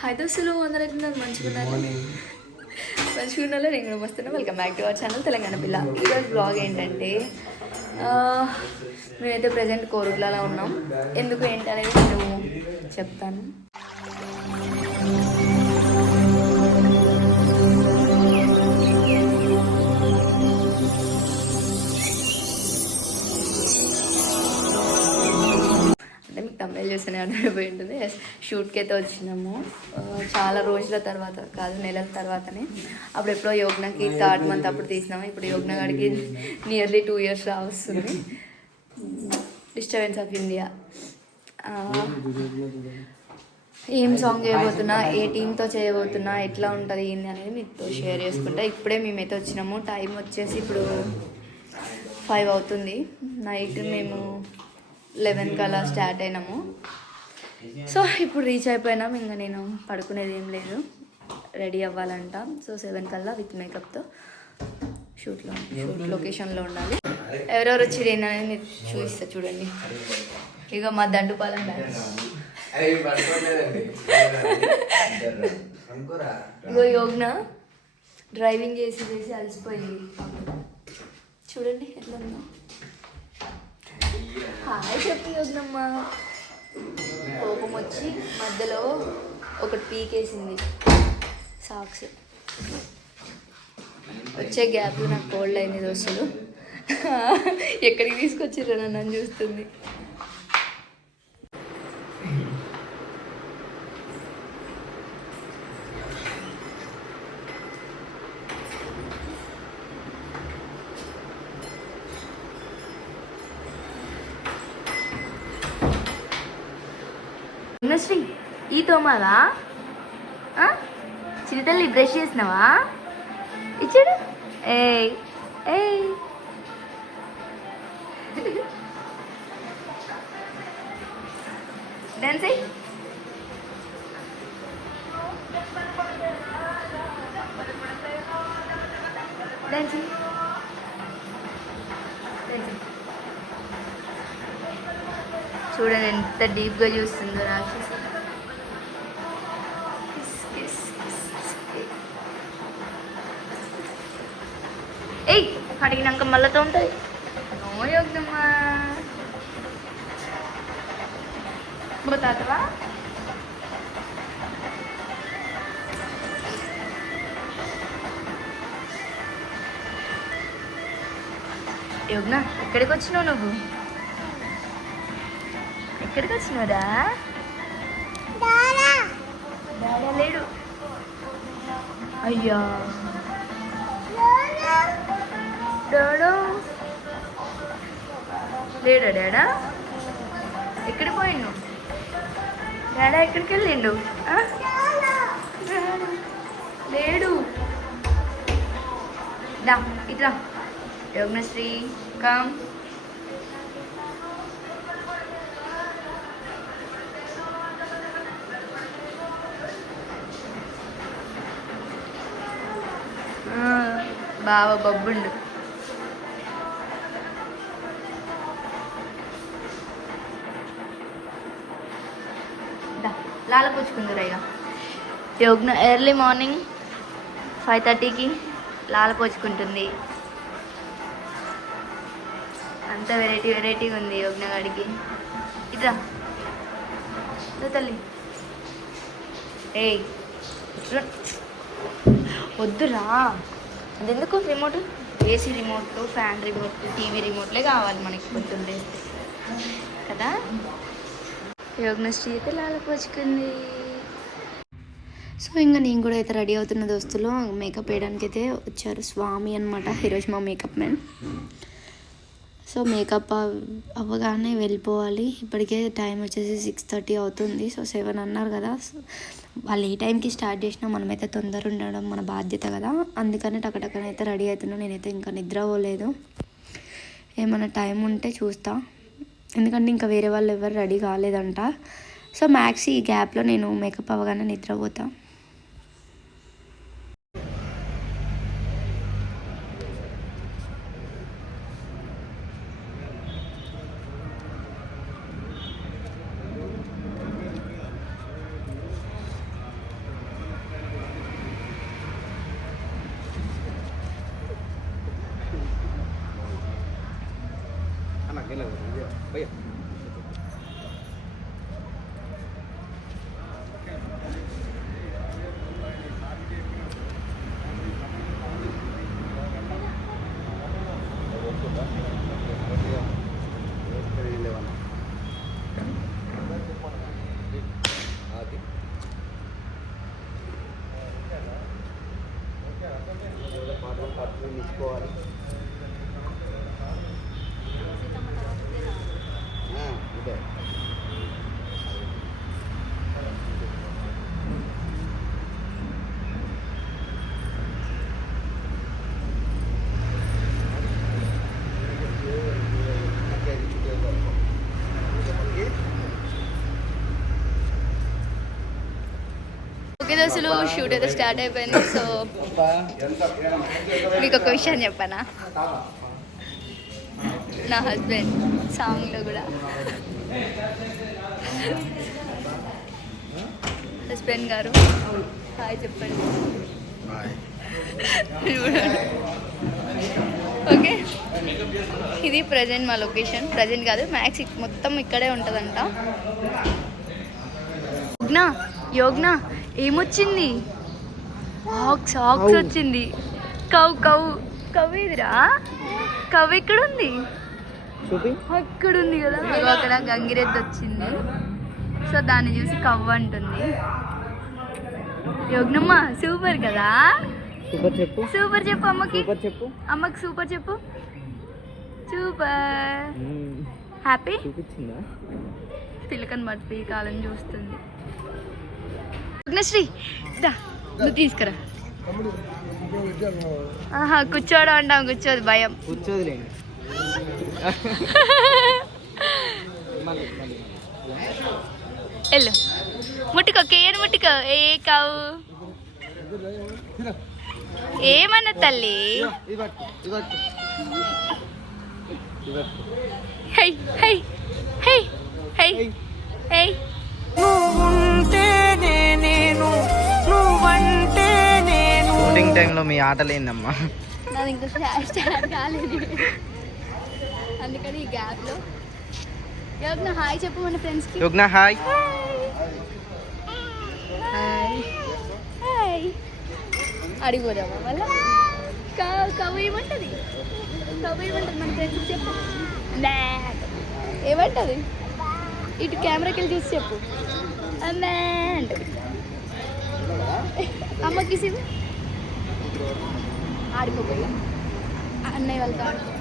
Hi దోస్తులు అందరూ ఎట్లున్నారు? మంచిగా ఉన్నారు? మంచిగా ఉన్నారో? నేను కూడా వస్తున్నా welcome back to our channel Telangana Pilla. ఈరోజు బ్లాగ్ ఏంటంటే మేమైతే ప్రజెంట్ కోరుట్లలో ఉన్నాం. ఎందుకు ఏంటి అనేది నేను చెప్తాను. తమిళ చూస్తేనే అర్థమైపోయి ఉంటుంది ఎస్ షూట్కి అయితే వచ్చినాము. చాలా రోజుల తర్వాత కాదు నెలల తర్వాతనే. అప్పుడు ఎప్పుడో యోగ్నకి థర్డ్ మంత్ అప్పుడు తీసినాము. ఇప్పుడు యోగ్న గారికి నియర్లీ టూ ఇయర్స్ రా వస్తుంది డిస్టర్బెన్స్ ఆఫ్ ఇండియా ఏం సాంగ్ చేయబోతున్నా ఏ టీంతో చేయబోతున్నా ఎట్లా ఉంటుంది ఏంది అనేది మీతో షేర్ చేసుకుంటా. ఇప్పుడే మేమైతే వచ్చినాము. టైం వచ్చేసి ఇప్పుడు ఫైవ్ అవుతుంది. నైట్ మేము లెవెన్కి అలా స్టార్ట్ అయినాము. సో ఇప్పుడు రీచ్ అయిపోయినాం. ఇంకా నేను పడుకునేది ఏం లేదు. రెడీ అవ్వాలంట. సో సెవెన్ కల్లా విత్ మేకప్తో షూట్లో షూట్ లొకేషన్లో ఉండాలి. ఎవరెవరు వచ్చి ఏంటనేది మీరు చూపిస్తా చూడండి. ఇక మా దండుపాలెం డాన్స్. ఇగో యోగ్న డ్రైవింగ్ చేసి చేసి అలసిపోయింది. చూడండి ఎట్లా ఉందో హాయ్ చెప్పి యోగ్నమ్మ కోపం వచ్చి మధ్యలో ఒకటి పీకేసింది. సాక్స్. వచ్చే గ్యాప్లో నాకు కోల్డ్ అయింది దోస్తులు. ఎక్కడికి తీసుకొచ్చిర్రు నన్ను చూస్తుంది శ్రీ ఈ తోమాలా చిన్నతల్లి బ్రష్ చేసినావా? ఇచ్చాడు. ఏయ్ ఏయ్. డాన్స్ డాన్స్ చూడండి ఎంత డీప్గా చూస్తుందో రాక్షసి. ఏయ్ అడిగినాక మళ్ళతో ఉంటుంది నో యోగ్యమ్మా పోతావా యోగ్న ఎక్కడికి వచ్చినావు నువ్వు? ఎక్కడికి వచ్చినావురా డాడా లేడు. అయ్యా. డాడో. లేడా డాడా? ఎక్కడికి పోయిండు? డాడా ఎక్కడికి వెళ్ళిండు? లేడు. దా ఇట్లా యోగ్నశ్రీ కమ్. బావ బబ్బుండు. లాలపోచుకుందిరా ఇక యోగ్న ఎర్లీ మార్నింగ్ ఫైవ్ థర్టీకి లాలపోచుకుంటుంది అంత వెరైటీ వెరైటీగా ఉంది యోగ్న గాడికి. ఇట్రా తల్లి. ఏయ్ వద్దురా వద్దురా. అదెందుకు remote AC remote fan remote TV రిమోట్లే కావాలి మనకి పొద్దున్నే. కదా? యోగ్నశ్రీ అయితే లాలపోచుకుంది సో ఇంకా నేను కూడా అయితే రెడీ అవుతున్న దోస్తులు మేకప్ వేయడానికి అయితే వచ్చారు స్వామి అనమాట Hiroshima makeup man. So makeup అవ్వగానే వెళ్ళిపోవాలి. ఇప్పటికే టైం వచ్చేసి సిక్స్ థర్టీ అవుతుంది. సో సెవెన్ అన్నారు కదా. సో వాళ్ళు ఏ టైంకి స్టార్ట్ చేసినా మనమైతే తొందర ఉండడం మన బాధ్యత కదా. అందుకని టకటకనైతే రెడీ అవుతున్నా. నేనైతే ఇంకా నిద్ర పోలేదు. ఏమైనా టైం ఉంటే చూస్తా. ఎందుకంటే ఇంకా వేరే వాళ్ళు ఎవరు రెడీ కాలేదంట. సో మ్యాక్స్ ఈ గ్యాప్లో నేను మేకప్ అవ్వగానే నిద్రపోతాను తీసుకోవాలి ఆ, ఇదే లేదు అసలు షూట్ అయితే స్టార్ట్ అయిపోయింది సో మీకు ఒక విషయం చెప్పనా? నా హస్బెండ్ సాంగ్లో కూడా. హస్బెండ్ గారు. హాయ్ చెప్పండి. ఓకే ఇది ప్రజెంట్ మా లొకేషన్ ప్రజెంట్ కాదు మ్యాక్స్ మొత్తం ఇక్కడే ఉంటుందంట. నా యోగ్నా ఏమొచ్చింది? ఆక్స్ ఆక్స్ వచ్చింది. కవ్ కవ్ కవ్ ఇదిరా కవ్ ఎక్కడుంది? చూపి. అక్కడ ఉంది కదా అక్కడ గంగిరెద్దు వచ్చింది. సో దాన్ని చూసి కవ్వ అంటుంది. యోగ్నమ్మ సూపర్ కదా? సూపర్ చెప్పు. సూపర్ చెప్పు అమ్మకి. సూపర్ చెప్పు. అమ్మకి సూపర్ చెప్పు. సూపర్. హ్యాపీ పిల్లకని మర్చిపోయి కాలం చూస్తుంది. దా నువ్వు తీసుకురా. ఆహా కూర్చోడం అంటాం కూర్చోదు భయం. మళ్ళీ వెళ్ళు. ముట్టుకో కేయను ముట్టుకో. ఏ కావు? ఏమన్న తల్లి? ఇది పట్టు ఇది పట్టు హై. హై హై హై షూటింగ్ టైంలో మీ నాది ఇంకా స్టార్ట్ కాలేదు. అందుకని ఈ గ్యాప్లో యోగ్న హాయ్ చెప్పు మన ఫ్రెండ్స్కి యుగ్న హాయ్ హాయ్ హాయ్ అడిగిపోదామా మళ్ళా? కవ్ కవ్ ఏమంటది? కవ్ ఏమంటది మన ఫ్రెండ్స్కి చెప్పు. ఏమంటది? ఇటు కెమెరాకి వెళ్ళి చూసి చెప్పు. అమ్మా అంటది అమ్మకి సిమ్ ఆడుకోపోయా. అన్నయ్య వాళ్ళతో ఆడుకో.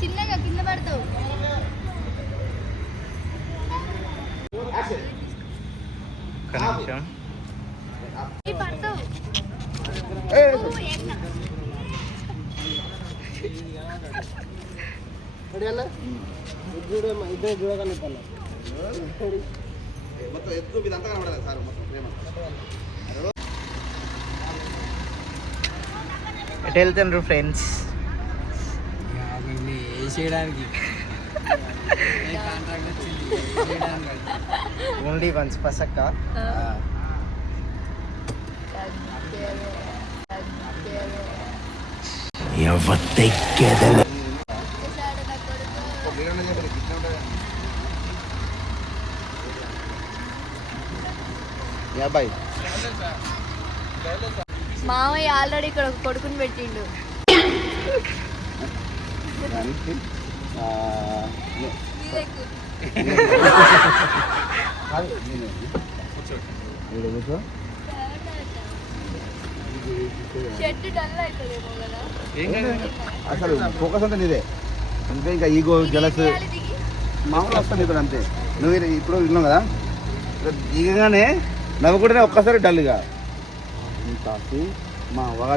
చిన్నగా కింద పడతావు. ఒక్క నిమిషం ఈ పడతావు ఓ, ఎన్న. మొత్తం ఎక్కువ ఇదంతా కనబడదు సార్ మొత్తం ప్రేమ ఎటు వెళ్తుండ్రు ఫ్రెండ్స్ వేసేయడానికి ఓన్లీ వన్స్ పసక్క యాభై మామయ్య ఆల్రెడీ ఇక్కడ ఒక కొడుకుని పెట్టిండు. అసలు ఫోకస్ అంతా నీదే. అంతే ఇంకా ఈగో జలస్. మామూలు వస్తుంది ఇక్కడ అంతే. నువ్వు ఇప్పుడు విన్నావు కదా? దిగగానే నవ్వుకుంటేనే ఒక్కసారి డల్గా. కాఫీ మా వగ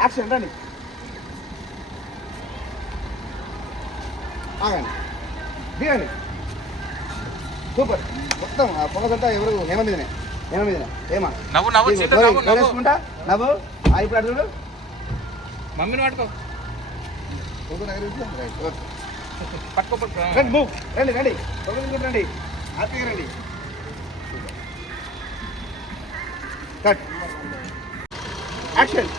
యాక్షన్ రండి. ఆగండి. దిగండి. సూపర్. మొత్తం ఆ ఫోకస్ అంతా ఎవరు? హేమ మీదనే. హేమ మీదనే. హేమ. నవ్వు నవ్వు దిగు, చీట గౌరీ, నవ్వు ఆ, ఇప్పుడు అటు చూడు. మమ్మీని పట్టుకో రండి. రండి రండి హ్యాపీగా రండి. యాక్షన్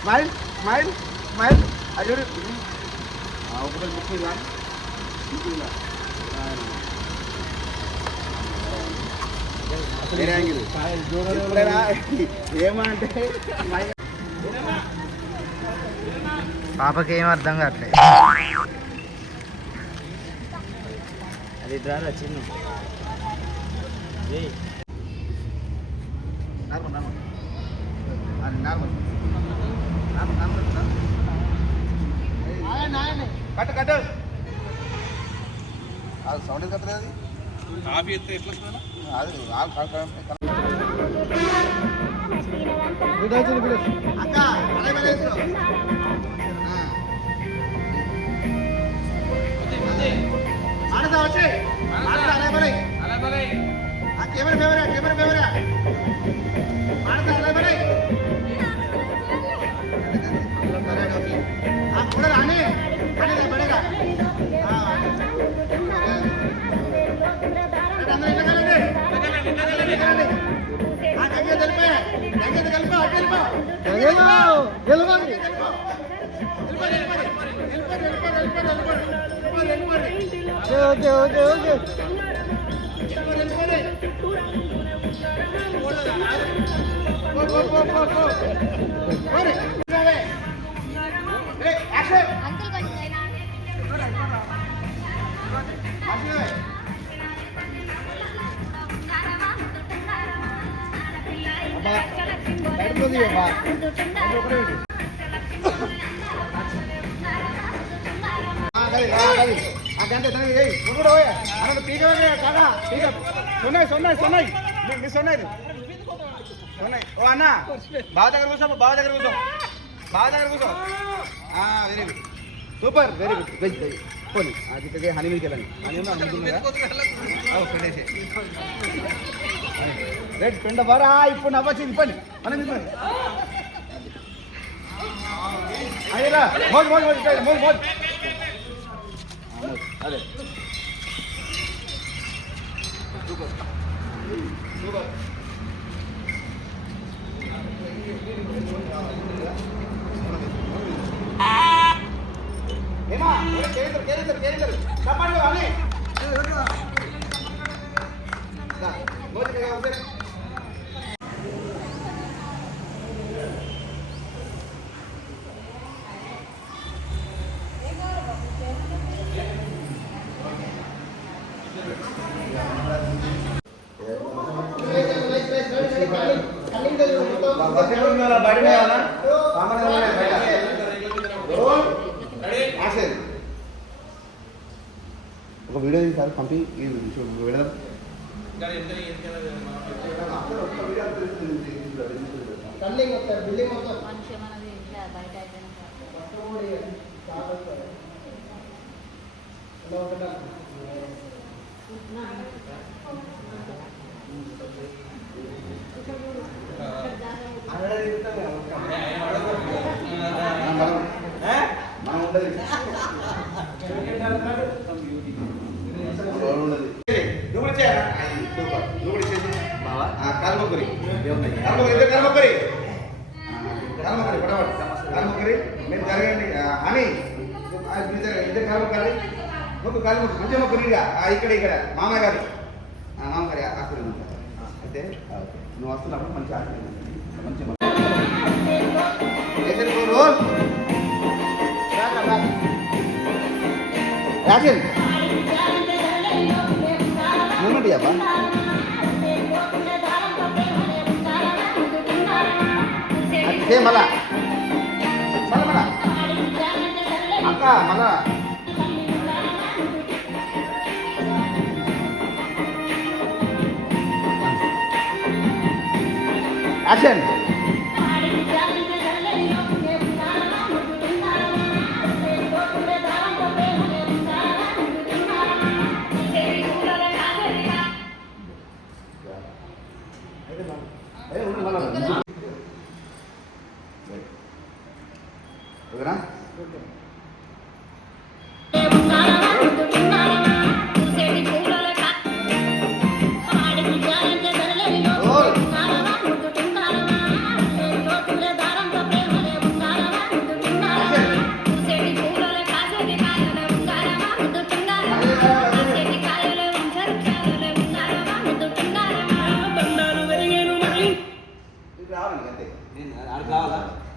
స్మైల్ స్మైల్ స్మైల్ అయ్యో ఒకటి ముఖ్యంగా ఎప్పుడైనా ఏమంటే పాపకి ఏం అర్థం కావట్లేదు అది డ్రా చిన్న కట్టు కట్టు. అది సౌండ్ కట్టలేదు కాఫీ ఎత్తే ఎట్లా అది అక్క మానసా వచ్చే. మానసా అలా బలై అలా బలై ఆ camera camera camera camera. Manasa అలా బలై ఓకే ఓకే ఓకే అంకుల్ కొంచెం సొన్నాయి సొన్నాయి సొన్నాయి మీ సొన్నాయి సొన్నాయి ఓ అన్న బావ దగ్గర కూర్చో బావ దగ్గర కూర్చో బావ దగ్గర కూర్చో very good super very good veg veg పోనీ అది ఇక్కడికి హనీమూన్కి వెళ్ళండి. హనీమూన్ అనుకుంటుందా ఒకటేసే రేట్ పెండ బారా ఇప్పుడు నవ్వచ్చు ఇప్పండి. మనం ఇవ్వండి అయ్యరా మోజ్ మోజ్ మోజ్ మోజ్ మోజ్ అదే సూపర్ సూపర్ కళ్ళిందలు మొత్తం బడి మీద సామాన్యంగా బయట వీడియో తీసారు పంపి విడదాం మనిషి మనది ఇట్లా బయట మనం ఉండదు కనుమొక్కరి కనుమొక్కరి కనుమొక్కరి కనుమొక్కరి పడవండి కనుమొక్కరి మీరు జరగండి. అని ఇద్దరు కనుమొక్కరి ఒక కనుమొక్కరు మంచి మొక్కరిగా ఇక్కడ ఇక్కడ మామయ్య గారి. మామ గారి ఆశ్చర్యం అయితే నువ్వు వస్తున్నప్పుడు మంచి ఆశ్చర్యం మంచి రాజన్ మూమెంట్ చెప్పా? ಹೇ ಮಲ ಮಲ ಮಲ ಅಕ್ಕ ಮಲ ಆಕ್ಷನ್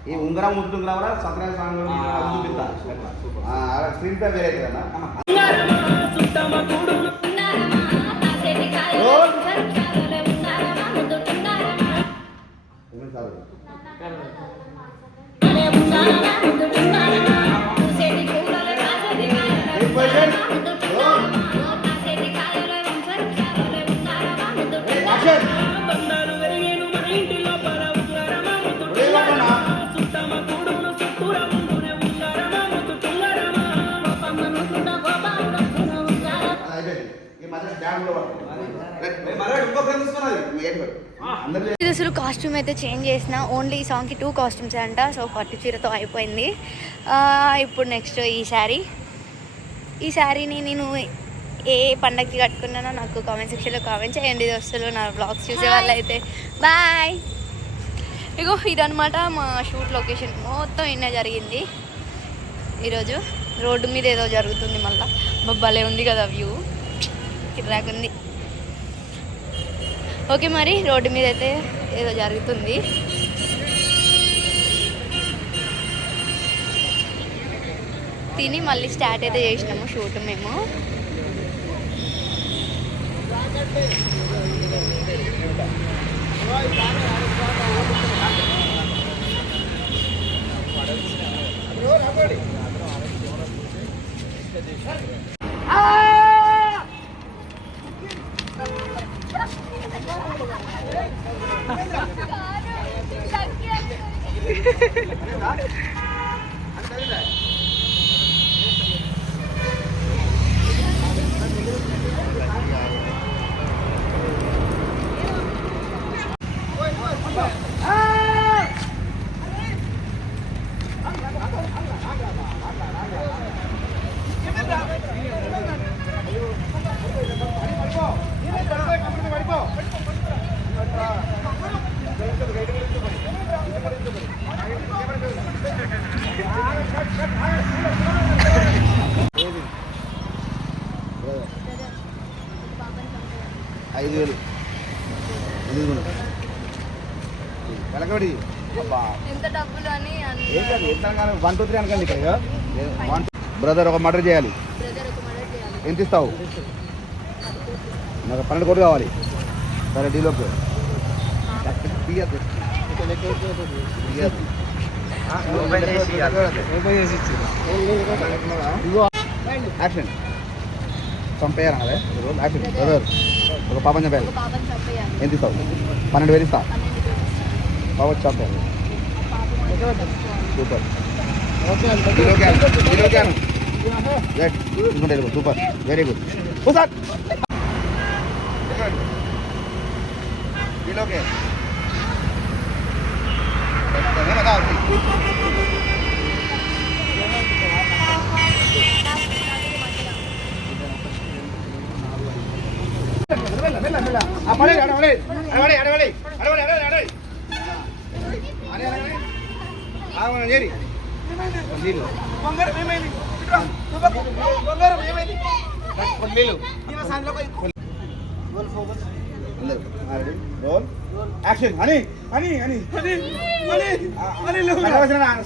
ఈ ఉంగరం ముద్దు రావాలా సత్యనారాయణ స్వామి కూడా ఉంగరం అది చూపిస్తా ఆ, స్క్రీన్ పే వేరే కదా. ఇది అసలు కాస్ట్యూమ్ అయితే చేంజ్ చేసిన. ఓన్లీ ఈ సాంగ్కి టూ కాస్ట్యూమ్స్ అంట. సో పట్టు చీరతో అయిపోయింది. ఆ, ఇప్పుడు నెక్స్ట్ ఈ శారీ ఈ శారీని నేను ఏ పండగకి కట్టుకున్నానో నాకు కామెంట్ సెక్షన్లో కామెంట్ చేయండి దోస్తులు. నా బ్లాగ్స్ చూసే వాళ్ళు అయితే బాయ్ ఇగో ఇదనమాట మా షూట్ లొకేషన్ మొత్తం ఇన్నే జరిగింది. ఈరోజు రోడ్డు మీద ఏదో జరుగుతుంది మళ్ళీ. భలే ఉంది కదా వ్యూ కిరాకుంది ఓకే మరి రోడ్డు మీద అయితే ఏదో జరుగుతుంది. తిని మళ్ళీ స్టార్ట్ అయితే చేసినాము షూట్ మేము ఐదు వేలు ఎనిమిది వెలకబడి అబ్బా ఎంత డబ్బులు అని ఏం కాదు ఎంత అనగానే వన్ టూ త్రీ అనకండి ఇక్కడ. వన్ బ్రదర్ ఒక మర్డర్ చేయాలి. ఎంత ఇస్తావు? నాకు పన్నెండు కోట్లు కావాలి. సరే డీలోకి. యాక్షన్ చంపేయాలి అదే యాక్షన్ బ్రదర్ ఒక పాపం చంపేయాలి. పాపం ఎంత ఇస్తావు? పన్నెండు వేలు ఇస్తా. బాగా చంపేయాలి. Super super very good sir కిలోకే చేరి నీళ్ళు రోల్ యాక్షన్ అని అని అని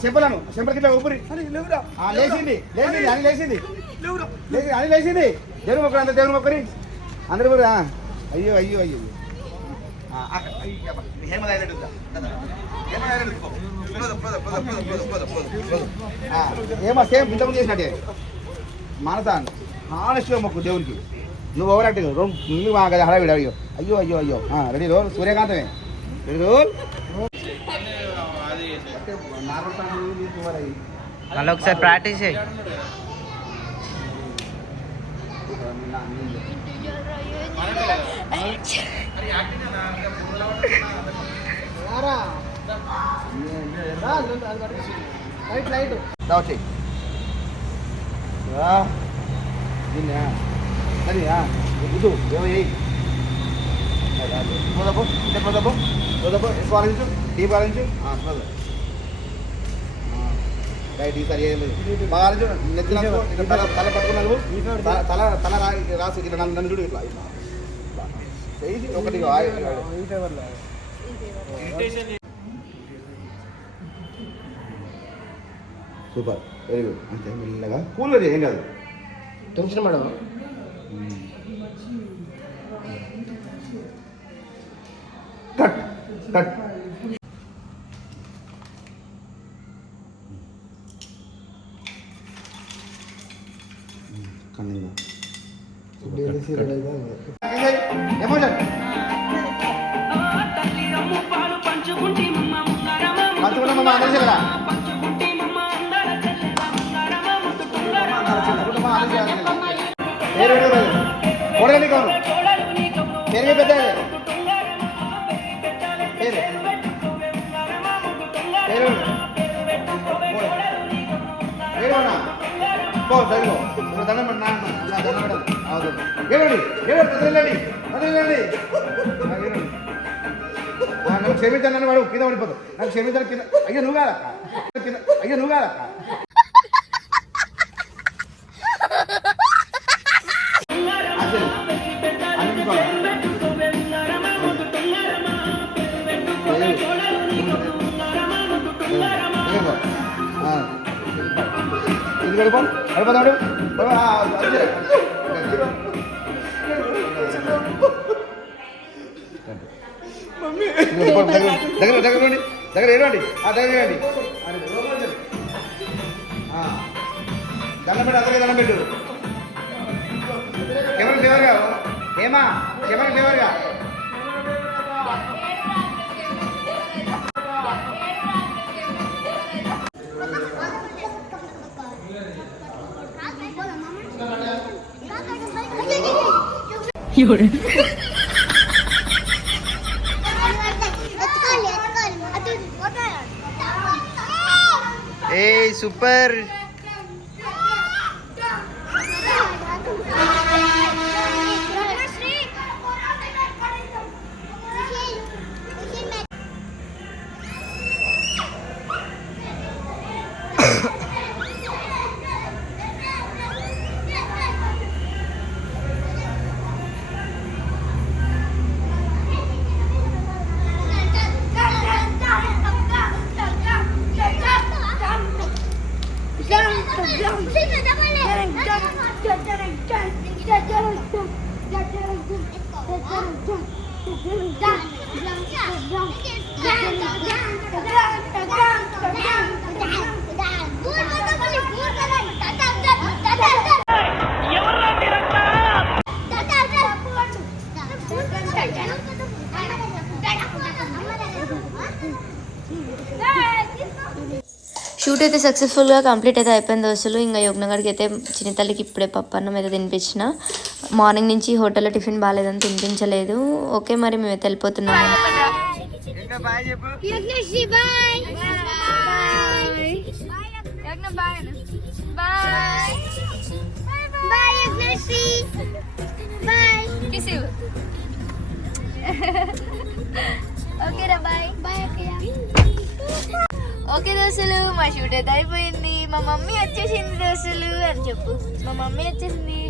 చెప్పలను చెప్పలకి ఇట్లా ఊపిరి లేచింది లేచింది అని లేచింది లేచింది అని లేచింది దేవుని మొక్కరు అందరు దేవుని మొక్కరి అందరు కూడా అయ్యో అయ్యో అయ్యో ఆ, ఆ, ఏమో సేమ్ ఇంతకుముందు చేసినట్టే. మానస హానెస్ట్గా మొక్కు దేవునికి. నువ్వు ఓవర్ యాక్టింగ్ రోమ్ నువ్వు మా కదా హడావిడి అయ్యో అయ్యో అయ్యో. అయ్యో రెడీ రోల్. సూర్యకాంతమే. Ready roll. మళ్ళీ ఒకసారి ప్రాక్టీస్ చేయి. దా వచ్చేయి రా దీన్ని సరే ఇది ఏమో చేయి పోదపో ఇంటే పోదపో పోదపో ఎక్కువ డీప్ రైట్ ఈసారి బాగా నెత్తి తల తల పట్టుకున్నాను తల తల తల రా- రాసు ఇట్లా నన్ను నన్ను చూడు ఇట్లా ఇట్లా. చేయి ఒకటి సూపర్ వెరీ గుడ్ అంతే మెల్లగా కూల్గా చేయి, ఏం కాదు టెన్షన్ మేడం కట్ కట్ కన్నిందా ఎమోషన్ చదివో ఒక దండం పెట్టి నాన్న అలా దండం పెట్టదు అవుతుంది ఏడండి ఏడు వదిలేండి వదిలేండి ఏడండి నన్ను క్షమించాను నన్ను వాడు కింద పడిపోతావు నన్ను క్షమించాను కింద అయ్యో నువ్వు కాదా? కింద అయ్యో నువ్వు కాదా? అసలు. గడిపోతాడు దగ్గర దగ్గర రండి దగ్గర ఏరండి ఆ దగ్గర రండి దండం పెట్టు అతనికి దండం పెట్టు. ఎవరు ఫేవర్గా ఏమా ఎవరు ఫేవర్గా ఏ సూపర్ Hey, షూట్ అయితే సక్సెస్ఫుల్గా కంప్లీట్ అయితే అయిపోయింది దోస్తులు ఇంకా యోగనగర్కి అయితే చిన్న తల్లికి ఇప్పుడే పప్పన్నం అయితే తినిపించిన. మార్నింగ్ నుంచి హోటల్లో టిఫిన్ బాగాలేదని తినిపించలేదు. ఓకే మరి మేమైతే వెళ్ళిపోతున్నాము బాయ్ చెప్పు. ఓకే దోశలు మా షూట్ అయితే అయిపోయింది. మా మమ్మీ వచ్చేసింది దోశలు అని చెప్పు. మా మమ్మీ వచ్చేసింది.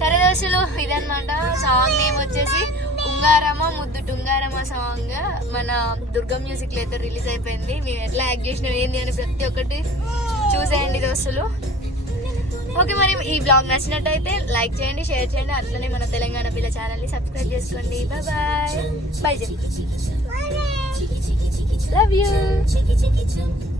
సరే దోశలు ఇదనమాట సాంగ్ నేమ్ వచ్చేసి ఉంగారమ్మ ముద్దు టుంగారమ్మ సాంగ్ మన దుర్గ మ్యూజిక్లో అయితే రిలీజ్ అయిపోయింది. మేము ఎట్లా యాక్ట్ చేసినాం ఏంది అని ప్రతి ఒక్కటి చూసేయండి దోస్తులు. ఓకే మరి ఈ బ్లాగ్ నచ్చినట్టయితే లైక్ చేయండి షేర్ చేయండి. అట్లనే మన తెలంగాణ పిల్ల ఛానల్ని సబ్స్క్రైబ్ చేసుకోండి. Bye bye bye Love you.